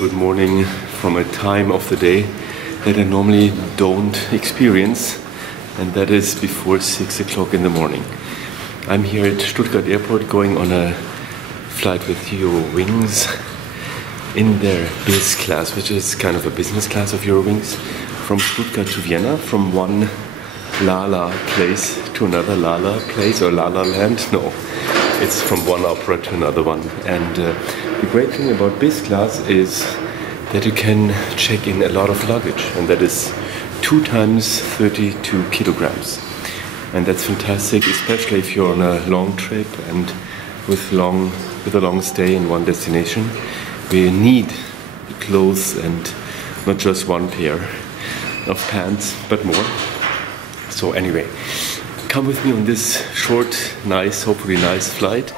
good morning from a time of the day that I normally don't experience, and that is before 6 o'clock in the morning. I'm here at Stuttgart Airport going on a flight with Eurowings in their BizClass, which is kind of a business class of Eurowings, from Stuttgart to Vienna, from one Lala place to another Lala place, or Lala land. No, it's from one opera to another one. And the great thing about BizClass is that you can check in a lot of luggage, and that is 2 times 32 kilograms. And that's fantastic, especially if you're on a long trip and with a long stay in one destination, where you need clothes and not just one pair of pants, but more. So anyway, come with me on this short, nice, hopefully nice flight.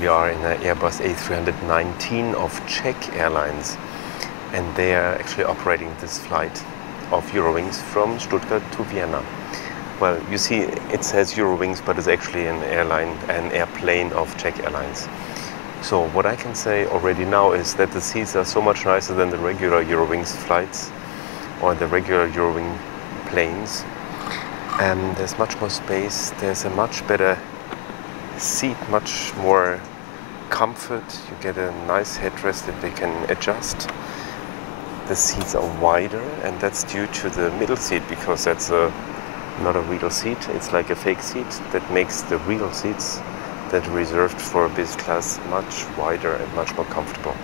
We are in an Airbus A319 of Czech Airlines, and they are actually operating this flight of Eurowings from Stuttgart to Vienna. Well, you see it says Eurowings, but it's actually an airplane of Czech Airlines. So what I can say already now is that the seats are so much nicer than the regular Eurowings flights or the regular Eurowings planes. There's much more space, there's a much better seat, much more comfort. You get a nice headrest that they can adjust. The seats are wider, and that's due to the middle seat, because that's not a real seat. It's like a fake seat that makes the real seats that are reserved for BizClass much wider and much more comfortable.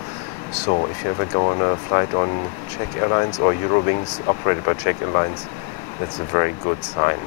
So if you ever go on a flight on Czech Airlines or Eurowings operated by Czech Airlines, that's a very good sign.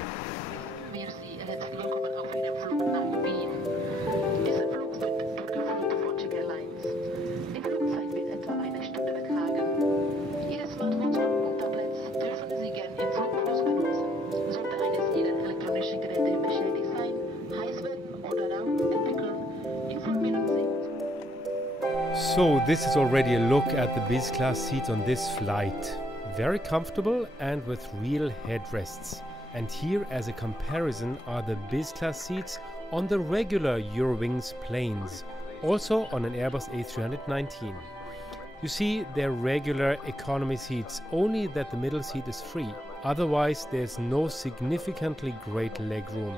So this is already a look at the BizClass seats on this flight. Very comfortable and with real headrests. And here as a comparison are the BizClass seats on the regular Eurowings planes, also on an Airbus A319. You see, they're regular economy seats, only that the middle seat is free. Otherwise there's no significantly great legroom.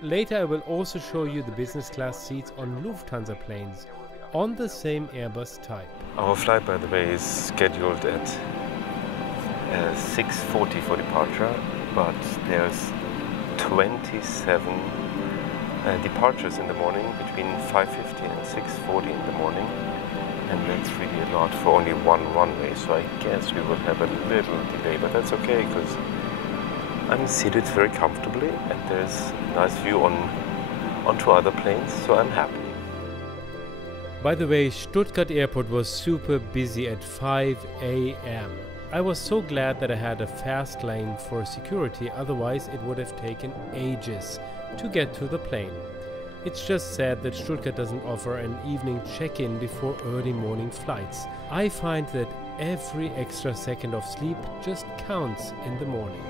Later I will also show you the business class seats on Lufthansa planes, on the same Airbus type. Our flight, by the way, is scheduled at 6:40 for departure, but there's 27 departures in the morning between 5:50 and 6:40 in the morning, and that's really a lot for only one runway, so I guess we will have a little delay, but that's okay because I'm seated very comfortably and there's a nice view onto other planes, so I'm happy. By the way, Stuttgart Airport was super busy at 5 a.m. I was so glad that I had a fast lane for security, otherwise it would have taken ages to get to the plane. It's just sad that Stuttgart doesn't offer an evening check-in before early morning flights. I find that every extra second of sleep just counts in the morning.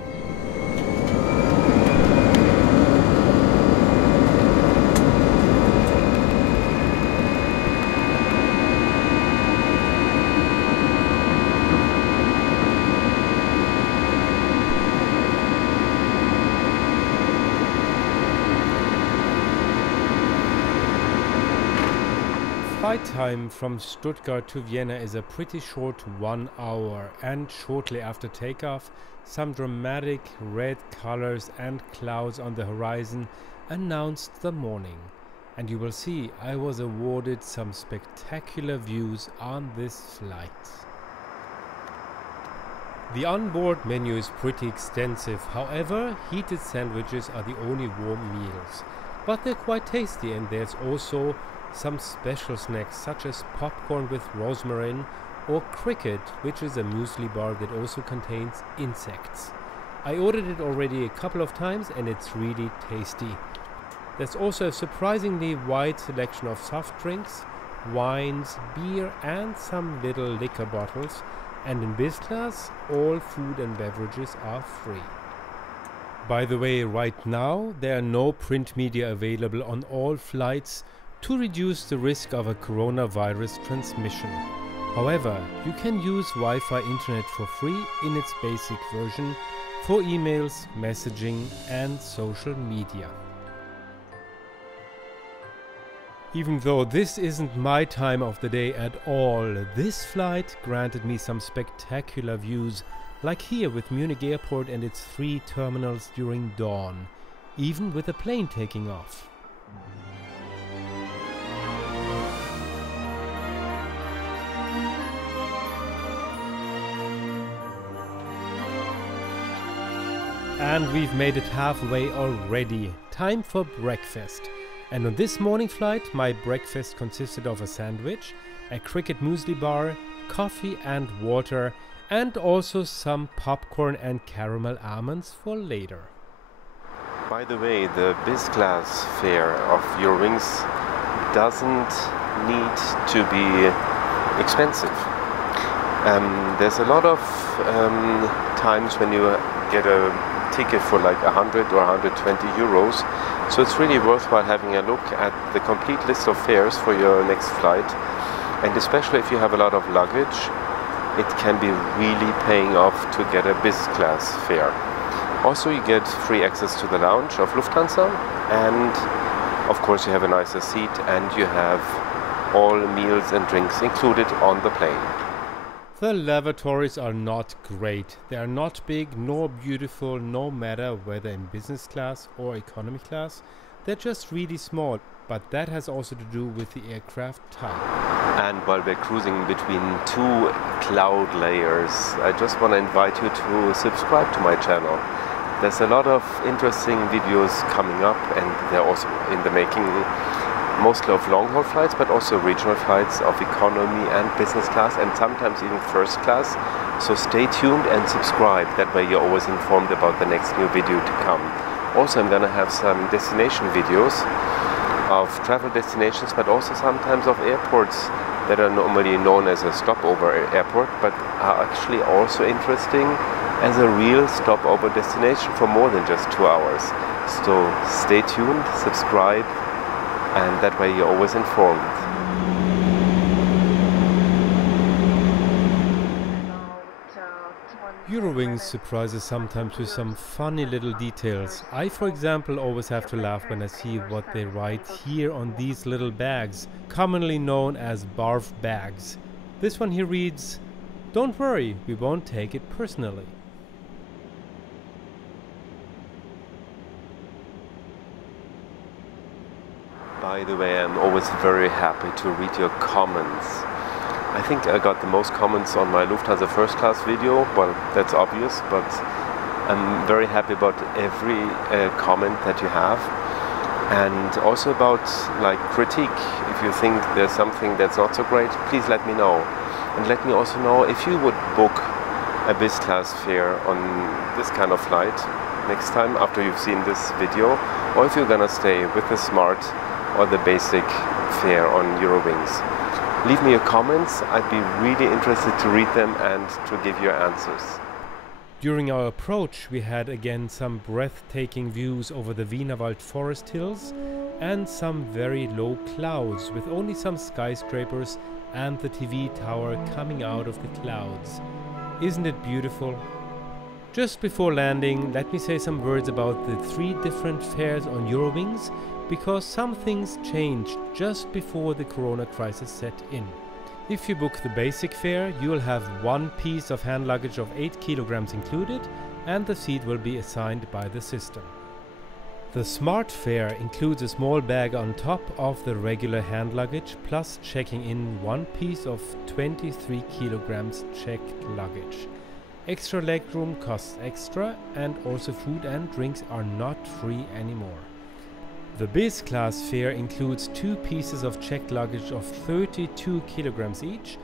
Flight time from Stuttgart to Vienna is a pretty short 1 hour, and shortly after takeoff, some dramatic red colors and clouds on the horizon announced the morning. And you will see I was awarded some spectacular views on this flight. The onboard menu is pretty extensive, however, heated sandwiches are the only warm meals. But they're quite tasty, and there's also some special snacks such as popcorn with rosemary or cricket, which is a muesli bar that also contains insects. I ordered it already a couple of times and it's really tasty. There's also a surprisingly wide selection of soft drinks, wines, beer and some little liquor bottles, and in BizClass all food and beverages are free. By the way, right now there are no print media available on all flights to reduce the risk of a coronavirus transmission. However, you can use Wi-Fi internet for free in its basic version for emails, messaging and social media. Even though this isn't my time of the day at all, this flight granted me some spectacular views, like here with Munich Airport and its 3 terminals during dawn, even with a plane taking off. And we've made it halfway already. Time for breakfast. And on this morning flight, my breakfast consisted of a sandwich, a cricket muesli bar, coffee and water, and also some popcorn and caramel almonds for later. By the way, the BizClass fare of Eurowings doesn't need to be expensive. There's a lot of times when you get a ticket for like 100 or 120 euros. So it's really worthwhile having a look at the complete list of fares for your next flight. And especially if you have a lot of luggage, it can be really paying off to get a BizClass fare. Also, you get free access to the lounge of Lufthansa, and of course you have a nicer seat and you have all meals and drinks included on the plane. The lavatories are not great. They are not big nor beautiful, no matter whether in business class or economy class. They're just really small, but that has also to do with the aircraft type. And while we're cruising between 2 cloud layers, I just want to invite you to subscribe to my channel. There's a lot of interesting videos coming up, and they're also in the making, mostly of long-haul flights, but also regional flights of economy and business class, and sometimes even first class. So stay tuned and subscribe. That way you're always informed about the next new video to come. Also, I'm gonna have some destination videos of travel destinations, but also sometimes of airports that are normally known as a stopover airport, but are actually also interesting as a real stopover destination for more than just 2 hours. So stay tuned, subscribe, and that way you're always informed. Eurowings surprises sometimes with some funny little details. I, for example, always have to laugh when I see what they write here on these little bags, commonly known as barf bags. This one here reads, "Don't worry, we won't take it personally." By the way, I'm always very happy to read your comments. I think I got the most comments on my Lufthansa first class video. Well, that's obvious, but I'm very happy about every comment that you have. And also about like critique. If you think there's something that's not so great, please let me know. And let me also know if you would book a BizClass fare on this kind of flight next time after you've seen this video, or if you're gonna stay with the smart or the basic fare on Eurowings. Leave me your comments. I'd be really interested to read them and to give your answers. During our approach, we had again some breathtaking views over the Wienerwald forest hills and some very low clouds with only some skyscrapers and the TV tower coming out of the clouds. Isn't it beautiful? Just before landing, let me say some words about the 3 different fares on Eurowings, because some things changed just before the corona crisis set in. If you book the basic fare, you will have 1 piece of hand luggage of 8 kilograms included, and the seat will be assigned by the system. The smart fare includes a small bag on top of the regular hand luggage, plus checking in 1 piece of 23 kilograms checked luggage. Extra legroom costs extra, and also food and drinks are not free anymore. The BizClass fare includes 2 pieces of checked luggage of 32 kilograms each,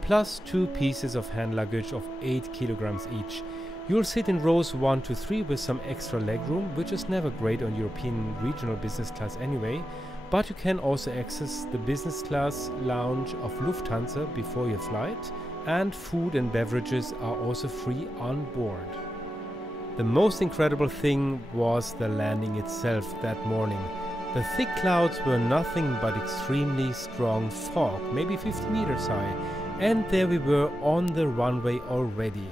plus 2 pieces of hand luggage of 8 kilograms each, You'll sit in rows 1 to 3 with some extra legroom, which is never great on European regional business class anyway, but you can also access the business class lounge of Lufthansa before your flight, and food and beverages are also free on board. The most incredible thing was the landing itself that morning. The thick clouds were nothing but extremely strong fog, maybe 50 meters high, and there we were on the runway already.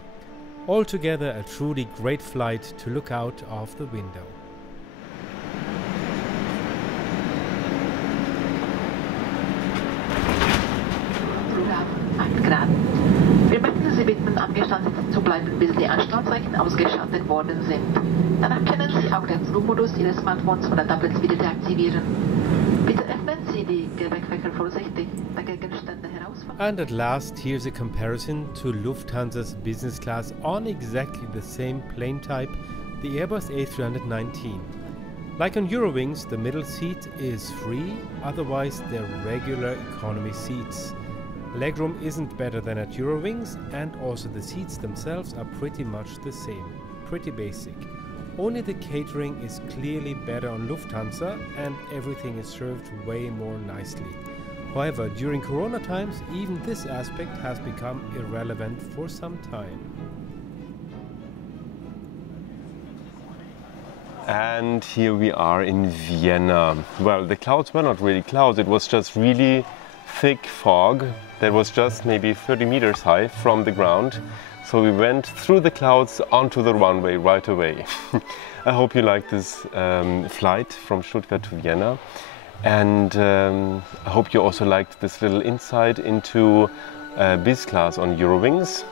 Altogether a truly great flight to look out of the window. Wir möchten Sie bitten, angeschnallt zu bleiben, bis die Anschnallzeichen ausgeschaltet worden sind. Danach können Sie auch den Flugmodus Ihres Smartphones oder Tablets wieder deaktivieren. Bitte öffnen Sie die Gepäckfächer vorsichtig, da Gegenstände herausfallen. And at last, here's a comparison to Lufthansa's business class on exactly the same plane type, the Airbus A319. Like on Eurowings, the middle seat is free, otherwise they're regular economy seats. Legroom isn't better than at Eurowings, and also the seats themselves are pretty much the same, pretty basic. Only the catering is clearly better on Lufthansa and everything is served way more nicely. However, during Corona times, even this aspect has become irrelevant for some time. And here we are in Vienna. Well, the clouds were not really clouds, it was just really thick fog that was just maybe 30 meters high from the ground. So we went through the clouds onto the runway right away. I hope you like this flight from Stuttgart to Vienna. And I hope you also liked this little insight into BizClass on Eurowings,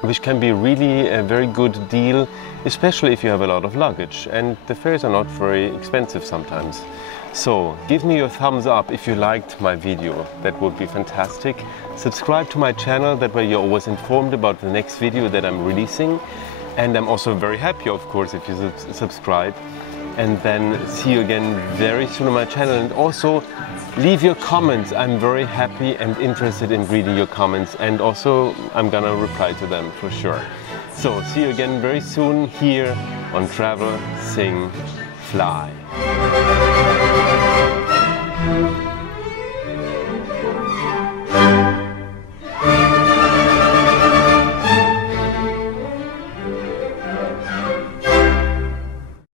which can be really a very good deal, especially if you have a lot of luggage. And the fares are not very expensive sometimes. So give me your thumbs up if you liked my video, that would be fantastic. Subscribe to my channel, that way you're always informed about the next video that I'm releasing. And I'm also very happy, of course, if you subscribe. And then see you again very soon on my channel. And also leave your comments. I'm very happy and interested in reading your comments, and also I'm gonna reply to them for sure. So see you again very soon here on Travel, Sing, Fly.